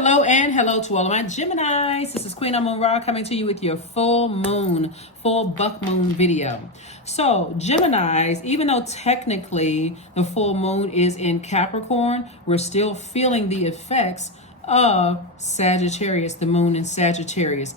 hello, and hello to all of my Geminis. This is Queen Amun Ra coming to you with your full buck moon video. So, Geminis, even though technically the full moon is in Capricorn, we're still feeling the effects of Sagittarius, the moon in Sagittarius.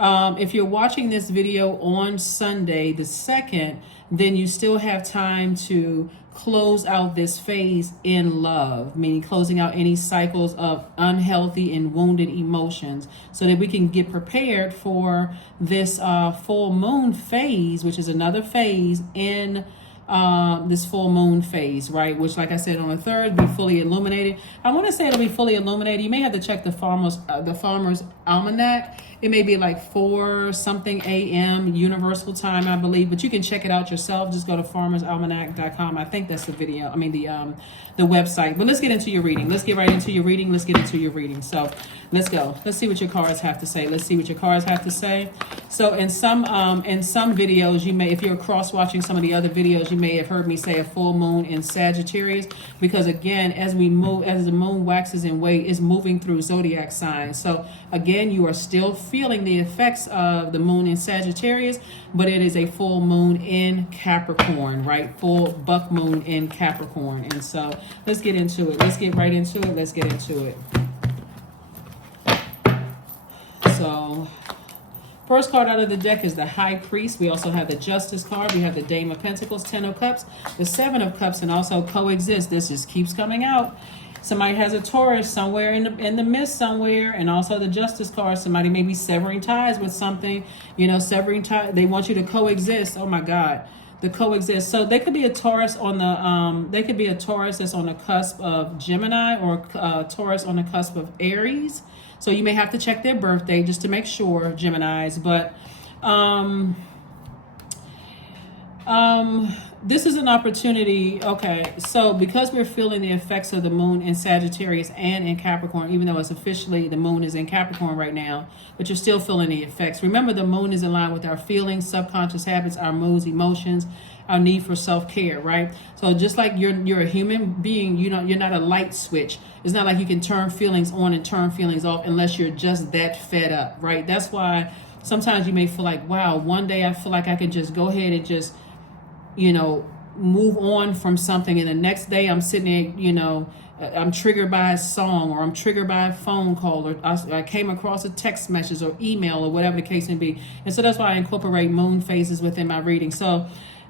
If you're watching this video on Sunday, the 2nd, then you still have time to close out this phase in love, meaning closing out any cycles of unhealthy and wounded emotions so that we can get prepared for this full moon phase, which is another phase in this full moon phase, right? Which, like I said, on the 3rd, be fully illuminated. I want to say it'll be fully illuminated. You may have to check the farmer's almanac. It may be like 4 something a.m. universal time, I believe, but you can check it out yourself. Just go to farmersalmanac.com. I think that's the video. I mean the website. But let's get into your reading. Let's get right into your reading. Let's get into your reading. So let's go. Let's see what your cards have to say. Let's see what your cards have to say. So in some videos, you may, if you're cross watching some of the other videos, you may have heard me say a full moon in Sagittarius, because again, as the moon waxes in weight, is moving through zodiac signs. So again, you are still feeling the effects of the moon in Sagittarius, but it is a full moon in Capricorn, right? Full buck moon in Capricorn. And so let's get into it. Let's get right into it. Let's get into it. So first card out of the deck is the High Priest. We also have the Justice card. We have the Dame of Pentacles, 10 of Cups, the 7 of Cups, and also Coexist. This just keeps coming out. Somebody has a Taurus somewhere in the mist somewhere, and also the Justice card. Somebody may be severing ties with something, severing ties. They want you to coexist. Oh my God, the coexist. So they could be a Taurus on the they could be a Taurus that's on the cusp of Gemini, or Taurus on the cusp of Aries. So you may have to check their birthday just to make sure, Geminis. But this is an opportunity. Okay, so because we're feeling the effects of the moon in Sagittarius and in Capricorn, even though it's officially the moon is in Capricorn right now, but you're still feeling the effects. Remember, the moon is in line with our feelings, subconscious habits, our moods, emotions, our need for self-care, right? So just like you're a human being, you're not a light switch. It's not like you can turn feelings on and turn feelings off unless you're just that fed up, right? That's why sometimes you may feel like, wow, one day I feel like I can just go ahead and just move on from something, and the next day I'm sitting there, I'm triggered by a song, or I'm triggered by a phone call, or I came across a text message or email, or whatever the case may be. And so that's why I incorporate moon phases within my reading. So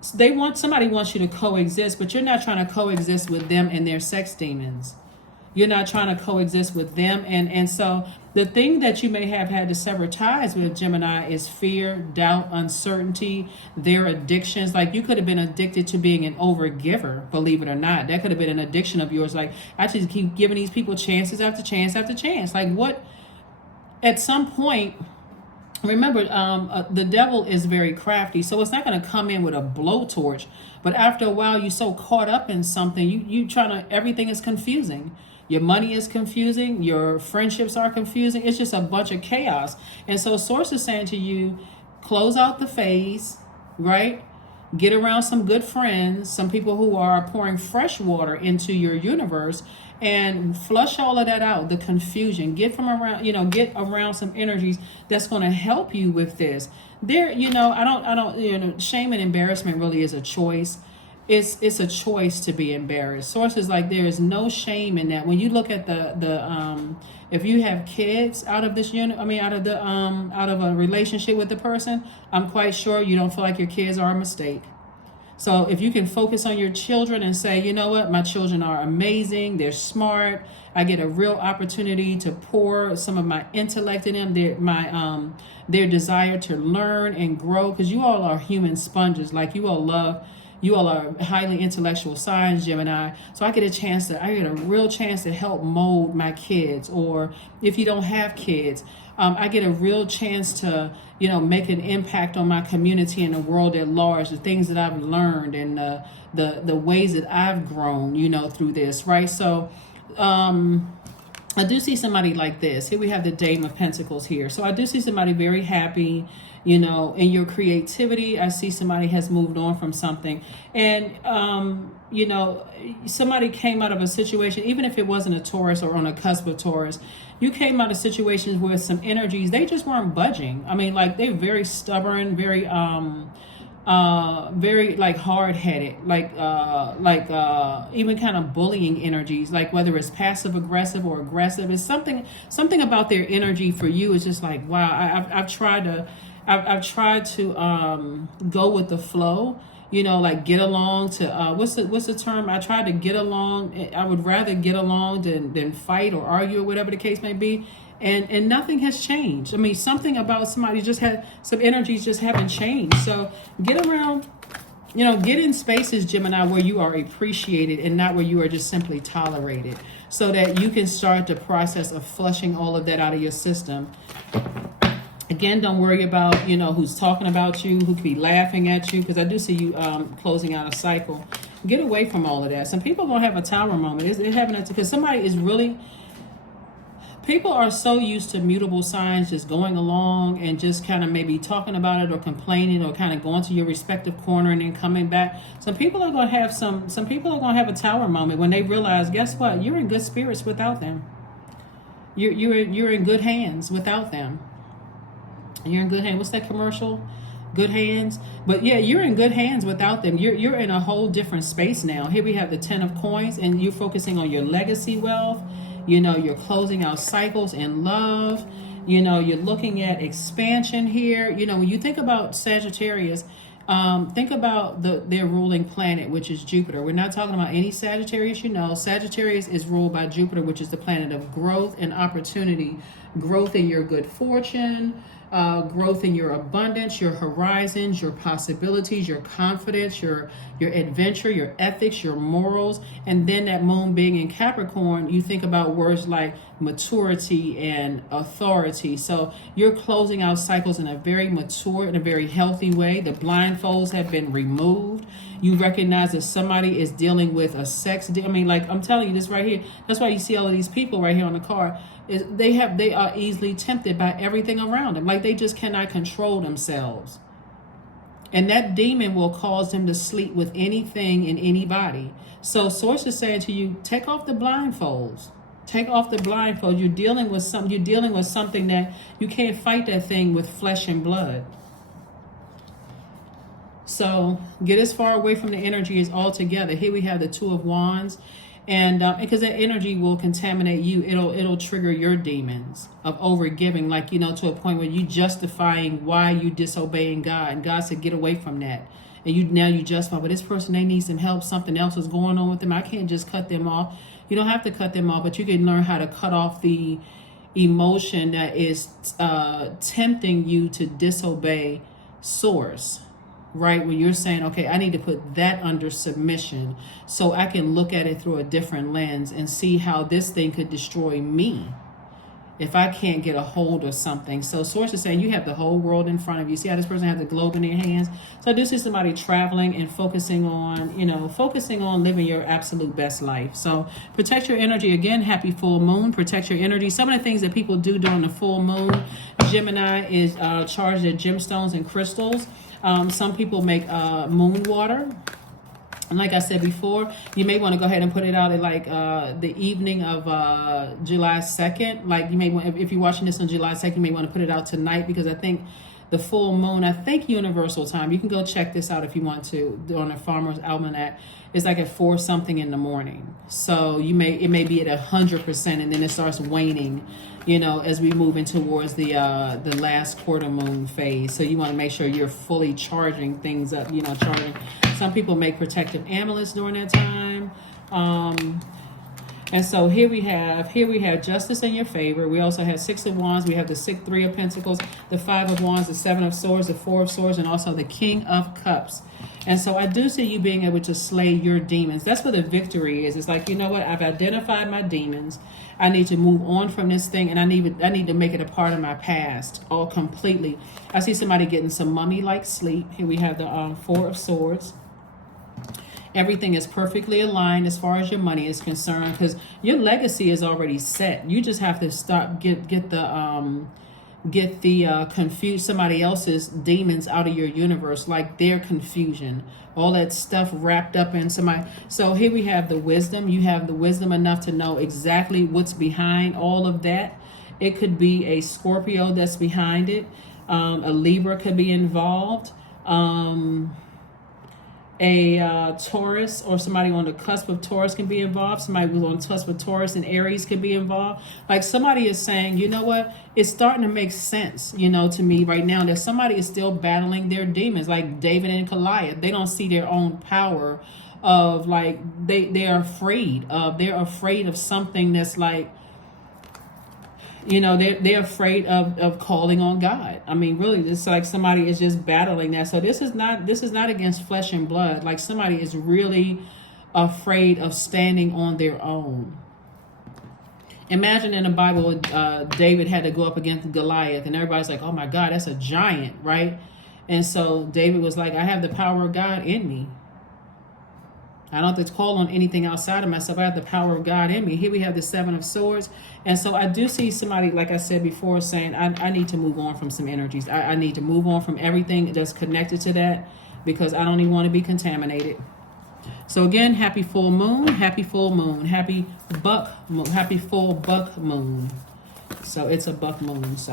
somebody wants you to coexist, but you're not trying to coexist with them and their sex demons. You're not trying to coexist with them. And so the thing that you may have had to sever ties with, Gemini, is fear, doubt, uncertainty, their addictions. Like, you could have been addicted to being an overgiver, believe it or not. That could have been an addiction of yours. Like, I just keep giving these people chances after chance after chance. Like, what? At some point, remember, the devil is very crafty, so it's not going to come in with a blowtorch. But after a while, you're so caught up in something, you trying to, everything is confusing. Your money is confusing. Your friendships are confusing. It's just a bunch of chaos. And so Source is saying to you, close out the phase, right? Get around some good friends, some people who are pouring fresh water into your universe, and flush all of that out, the confusion. Get around some energies that's going to help you with this. Shame and embarrassment really is a choice. It's a choice to be embarrassed. Source is like, there is no shame in that. When you look at if you have kids out of this out of a relationship with the person, I'm quite sure you don't feel like your kids are a mistake. So if you can focus on your children and say, you know what, my children are amazing, they're smart, I get a real opportunity to pour some of my intellect in them, their desire to learn and grow, because you all are human sponges. Like, you all are highly intellectual signs, Gemini. So I get a real chance to help mold my kids. Or if you don't have kids, I get a real chance to, make an impact on my community and the world at large, the things that I've learned and the ways that I've grown, through this, right? So I do see somebody like this. Here we have the Dame of Pentacles here. So I do see somebody very happy, you know, in your creativity. I see somebody has moved on from something. And, you know, somebody came out of a situation, even if it wasn't a Taurus or on a cusp of Taurus, you came out of situations where some energies, they just weren't budging. I mean, like, they're very stubborn, very like hard-headed, even kind of bullying energies, like whether it's passive aggressive or aggressive. It's something about their energy for you is just like, wow. I've tried to go with the flow, you know, like get along to what's the term? I tried to get along. I would rather get along than fight or argue or whatever the case may be. And nothing has changed. I mean, something about somebody just had some energies just haven't changed. So get around, you know, get in spaces, Gemini, where you are appreciated and not where you are just simply tolerated, so that you can start the process of flushing all of that out of your system. Again, don't worry about, you know, who's talking about you, who could be laughing at you, because I do see you closing out a cycle. Get away from all of that. Some people are going to have a tower moment. It's having it because somebody is really... People are so used to mutable signs just going along and just kind of maybe talking about it or complaining or kind of going to your respective corner and then coming back. Some people are going to have some people are going to have a tower moment when they realize, guess what? You're in good spirits without them. You're in good hands without them. You're in good hands. What's that commercial? Good hands. But yeah, you're in good hands without them. You're in a whole different space now. Here we have the 10 of coins, and you're focusing on your legacy wealth. You know, you're closing out cycles in love. You know, you're looking at expansion here. You know, when you think about Sagittarius, think about their ruling planet, which is Jupiter. We're not talking about any Sagittarius, you know. Sagittarius is ruled by Jupiter, which is the planet of growth and opportunity. Growth in your good fortune, growth in your abundance, your horizons, your possibilities, your confidence, your adventure, your ethics, your morals. And then that moon being in Capricorn, you think about words like maturity and authority. So you're closing out cycles in a very mature, in a very healthy way. The blindfolds have been removed. You recognize that somebody is dealing with a sex I mean, like, I'm telling you this right here. That's why you see all of these people right here on the card. They are easily tempted by everything around them. Like, they just cannot control themselves. And that demon will cause them to sleep with anything and anybody. So Source is saying to you, take off the blindfolds. Take off the blindfold. You're dealing with something that you can't fight that thing with flesh and blood. So get as far away from the energy as altogether. Here we have the Two of Wands. And because that energy will contaminate you, it'll trigger your demons of overgiving, like, you know, to a point where you justifying why you disobeying God. And God said, get away from that. And you justify, but this person, they need some help. Something else is going on with them. I can't just cut them off. You don't have to cut them off, but you can learn how to cut off the emotion that is tempting you to disobey Source. Right, when you're saying, okay, I need to put that under submission so I can look at it through a different lens and see how this thing could destroy me if I can't get a hold of something. So Source is saying you have the whole world in front of you. See how this person has the globe in their hands? So I do see somebody traveling and focusing on living your absolute best life. So protect your energy. Again, happy full moon. Protect your energy. Some of the things that people do during the full moon, Gemini, is charged at gemstones and crystals. Some people make moon water. And like I said before, you may want to go ahead and put it out at like the evening of July 2nd. Like, you may want, if you're watching this on July 2nd, you may want to put it out tonight, because I think the full moon, I think universal time, you can go check this out if you want to, on a Farmer's Almanac, it's like at 4 something in the morning. So it may be at 100%, and then it starts waning, you know, as we move in towards the last quarter moon phase. So you want to make sure you're fully charging things up, you know, charging. Some people make protective amulets during that time. And so here we have justice in your favor. We also have 6 of Wands. We have the 3 of Pentacles, the 5 of Wands, the 7 of Swords, the 4 of Swords, and also the King of Cups. And so I do see you being able to slay your demons. That's what the victory is. It's like, you know what? I've identified my demons. I need to move on from this thing, and I need to make it a part of my past, all completely. I see somebody getting some mummy-like sleep. Here we have the 4 of Swords. Everything is perfectly aligned as far as your money is concerned, because your legacy is already set. You just have to stop get the confuse somebody else's demons out of your universe, like their confusion, all that stuff wrapped up in somebody. So here we have the wisdom. You have the wisdom enough to know exactly what's behind all of that. It could be a Scorpio that's behind it. A Libra could be involved. A Taurus, or somebody on the cusp of Taurus can be involved. Somebody who's on the cusp of Taurus and Aries could be involved. Like somebody is saying, you know what, it's starting to make sense, you know, to me right now that somebody is still battling their demons, like David and Goliath. They don't see their own power of, like, they're afraid of something that's like, you know, they're afraid of calling on God. I mean, really, it's like somebody is just battling that. So this is not against flesh and blood. Like somebody is really afraid of standing on their own. Imagine in the Bible, David had to go up against Goliath, and everybody's like, "Oh my God, that's a giant, right?" And so David was like, "I have the power of God in me. I don't have to call on anything outside of myself. I have the power of God in me." Here we have the Seven of Swords. And so I do see somebody, like I said before, saying, I need to move on from some energies. I need to move on from everything that's connected to that, because I don't even want to be contaminated. So again, happy full moon, happy full moon, happy full buck moon. So it's a buck moon, so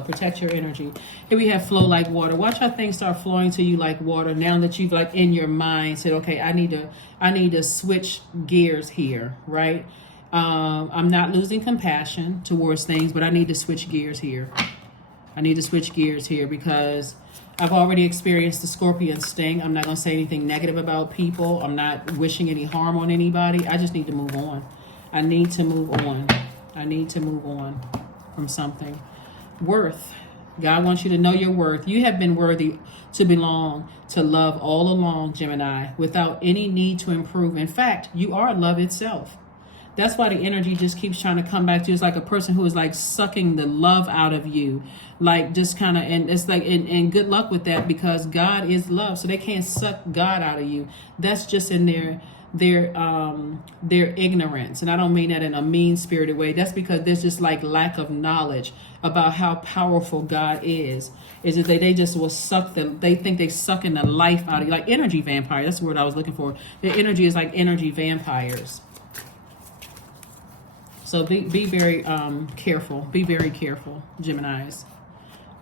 protect your energy. Here we have flow like water. Watch how things start flowing to you like water. Now that you've, like, in your mind said, okay, I need to switch gears here, right? I'm not losing compassion towards things, but I need to switch gears here. I need to switch gears here because I've already experienced the scorpion sting. I'm not going to say anything negative about people. I'm not wishing any harm on anybody. I just need to move on. I need to move on. I need to move on from something. Worth. God wants you to know your worth. You have been worthy to belong to love all along, Gemini, without any need to improve. In fact, you are love itself. That's why the energy just keeps trying to come back to you. It's like a person who is like sucking the love out of you, like just kind of, and it's like, and good luck with that, because God is love, so they can't suck God out of you. That's just in their ignorance, and I don't mean that in a mean-spirited way. That's because there's just like lack of knowledge about how powerful God is that they just will they think they sucking the life out of you, like energy vampire. That's the word I was looking for. Their energy is like energy vampires. So be very careful. Be very careful, Geminis.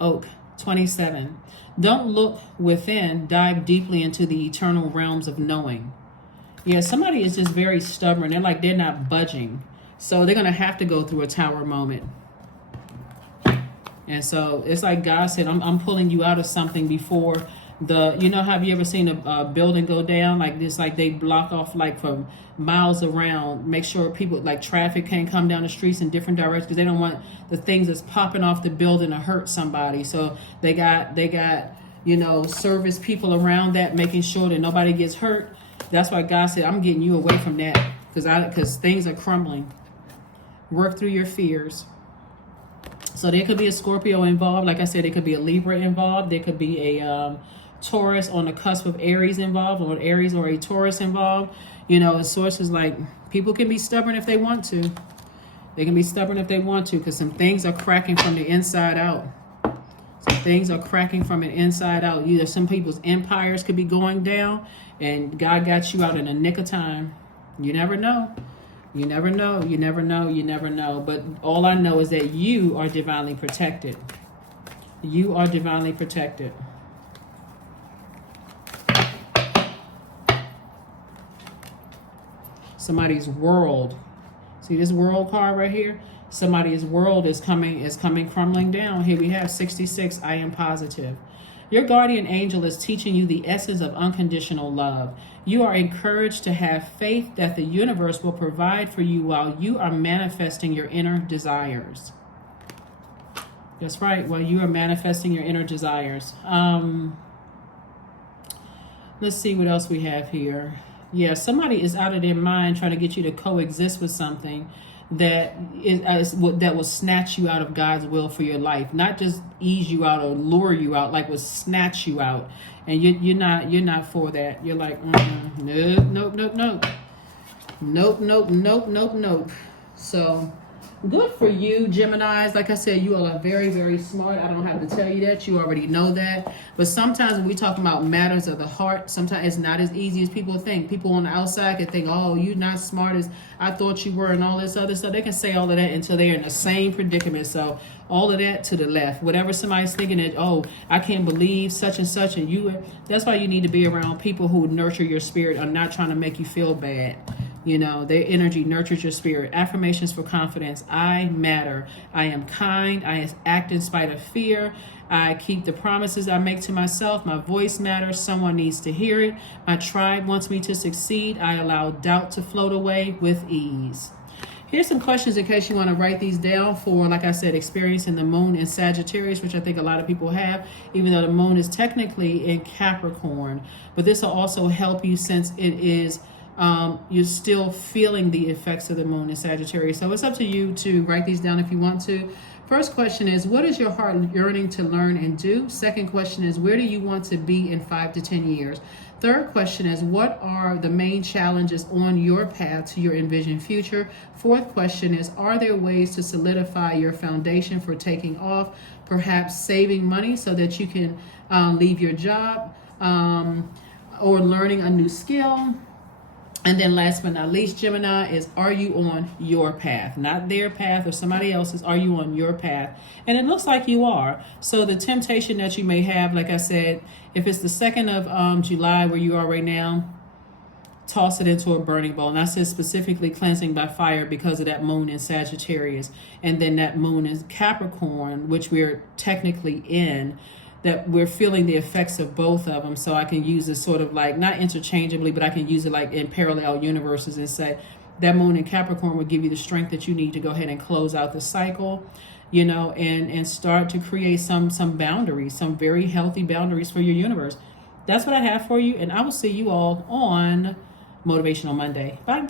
Oak 27. Don't look within. Dive deeply into the eternal realms of knowing. Yeah, somebody is just very stubborn. They're not budging. So they're going to have to go through a tower moment. And so it's like God said, I'm pulling you out of something before you know, have you ever seen a building go down like this? Like they block off like from miles around, make sure people, like traffic can't come down the streets in different directions, because they don't want the things that's popping off the building to hurt somebody. So they got, you know, service people around that, making sure that nobody gets hurt. That's why God said, I'm getting you away from that, because things are crumbling. Work through your fears. So there could be a Scorpio involved. Like I said, there could be a Libra involved. There could be a Taurus on the cusp of Aries involved, or an Aries or a Taurus involved. You know, sources like, people can be stubborn if they want to. They can be stubborn if they want to, because some things are cracking from the inside out. Some things are cracking from the inside out. Either some people's empires could be going down, and God got you out in the nick of time. You never know. You never know. You never know. You never know. But all I know is that you are divinely protected. You are divinely protected. Somebody's world. See this world card right here? Somebody's world is coming crumbling down. Here we have 66. I am positive. Your guardian angel is teaching you the essence of unconditional love. You are encouraged to have faith that the universe will provide for you while you are manifesting your inner desires. That's right, while you are manifesting your inner desires. Let's see what else we have here. Yeah, somebody is out of their mind trying to get you to coexist with something that will snatch you out of God's will for your life, not just ease you out or lure you out, like will snatch you out. And you're not for that. You're like, nope. So good for you, Geminis. Like I said, you all are very, very smart. I don't have to tell you that. You already know that. But sometimes when we talk about matters of the heart, sometimes it's not as easy as people think. People on the outside can think, oh, you're not smart as I thought you were and all this other stuff. They can say all of that until they're in the same predicament. So all of that to the left. Whatever somebody's thinking that, oh, I can't believe such and such. And that's why you need to be around people who nurture your spirit, are not trying to make you feel bad. You know, their energy nurtures your spirit. Affirmations for confidence. I matter. I am kind. I act in spite of fear. I keep the promises I make to myself. My voice matters. Someone needs to hear it. My tribe wants me to succeed. I allow doubt to float away with ease. Here's some questions in case you want to write these down for, like I said, experiencing the moon in Sagittarius, which I think a lot of people have, even though the moon is technically in Capricorn. But this will also help you since it is you're still feeling the effects of the moon in Sagittarius. So it's up to you to write these down if you want to. First question is, what is your heart yearning to learn and do? Second question is, where do you want to be in 5 to 10 years? Third question is, what are the main challenges on your path to your envisioned future? Fourth question is, are there ways to solidify your foundation for taking off, perhaps saving money so that you can leave your job or learning a new skill? And then last but not least, Gemini, is are you on your path? Not their path or somebody else's. Are you on your path? And it looks like you are. So the temptation that you may have, like I said, if it's the 2nd of July where you are right now, toss it into a burning bowl. And I said specifically cleansing by fire because of that moon in Sagittarius. And then that moon in Capricorn, which we're technically in, that we're feeling the effects of both of them. So I can use this sort of like, not interchangeably, but I can use it like in parallel universes and say that moon in Capricorn will give you the strength that you need to go ahead and close out the cycle, you know, and start to create some boundaries, some very healthy boundaries for your universe. That's what I have for you. And I will see you all on Motivational Monday. Bye.